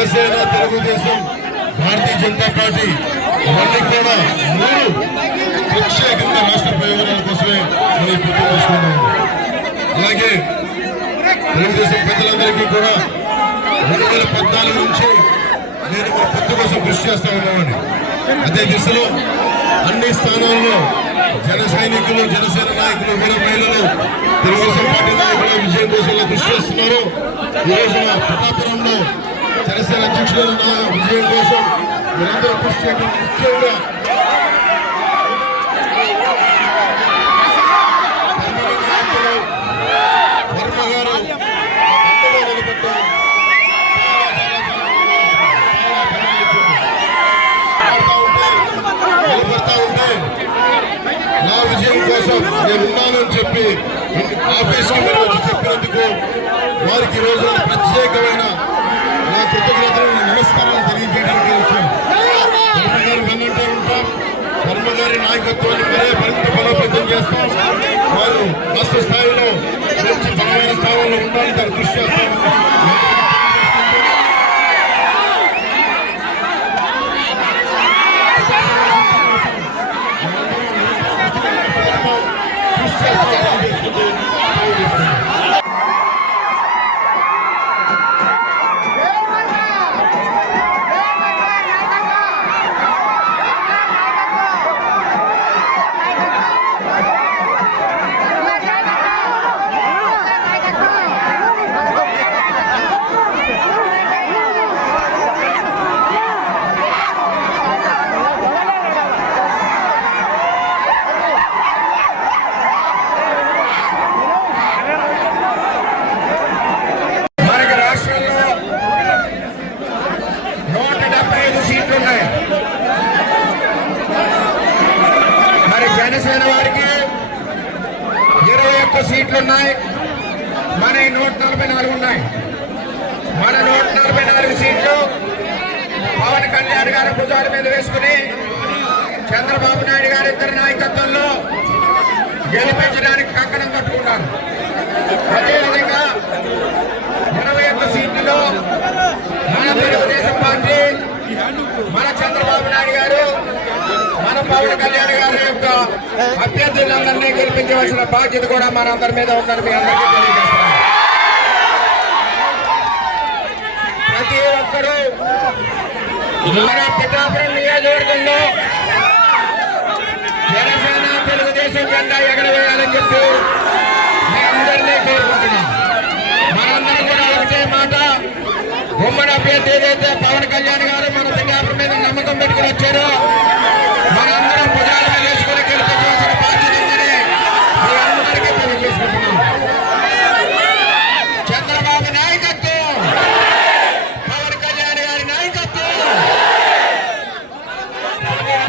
Janasena, Telugu Desam, Bharatiya Janata party ఇవన్నీ కూడా 3 ప్రత్యేకంగా రాష్ట్ర ప్రయోజనాల కోసమే మనం పూర్తి చేసుకున్నాం. అలాగే తెలుగుదేశం పెద్దలందరికీ కూడా 2014 నుంచి నేను మా పొత్తు కోసం కృషి చేస్తా ఉన్నామని, అదే దిశలో అన్ని స్థానాల్లో జన సైనికులు, జనసేన నాయకులు, వీర మహిళలు, తెలుగుదేశం పార్టీ నాయకులు విజయం కోసం కృషి చేస్తున్నారు. ఈ రోజున పిఠాపురంలో జనసేన అధ్యక్షుల విజయం కోసం మీరందరూ కృషి చేయడం ముఖ్యంగా వర్మ గారు అండగా నిలబడ్డారు. నిలబడతా ఉంటే నా విజయం కోసం నేను ఉన్నానని చెప్పి ఆఫీస్కి మీరు వచ్చి చెప్పినందుకు వారికి ఈ రోజున ప్రత్యేకమైన నా కృతజ్ఞతలు, నమస్కారాలు తెలియజేయడానికి వచ్చాను. వర్మ గారు వెన్నంటే ఉంటాం. వర్మ గారి నాయకత్వాన్ని మరింత బలోపేతం చేస్తాం. వారు రాష్ట్ర స్థాయిలో మంచి బలమైన స్థానంలో ఉండాలని దాన్ని కృషి చేస్తాం. జనసేన వారికి 21 సీట్లు ఉన్నాయి. మన 144 ఉన్నాయి. మన 144 సీట్లు పవన్ కళ్యాణ్ గారి భుజాల మీద వేసుకుని చంద్రబాబు నాయుడు గారి ఇద్దరి నాయకత్వంలో గెలిపించడానికి కంకణం కట్టుకున్నారు. అదేవిధంగా 21 సీట్లలో మన తెలుగుదేశం పార్టీ, మన చంద్రబాబు నాయుడు గారు, మన పవన్ కళ్యాణ్ గారి యొక్క అభ్యర్థులందరినీ గెలిపించవలసిన బాధ్యత కూడా మనందరి మీద ఉందని మీ అందరికీ తెలియజేస్తున్నాం. ప్రతి ఒక్కరూ మన పిఠాపురం నియోజకవర్గంలో జనసేన, తెలుగుదేశం జెండా ఎగరవేయాలని చెప్పి మీ అందరినీ కోరుకుంటున్నాం. మనందరం కూడా ఒకటే మాట, ఉమ్మడి అభ్యర్థి ఏదైతే పవన్ కళ్యాణ్ గారు మన పిఠాపురం మీద నమ్మకం పెట్టుకుని వచ్చారో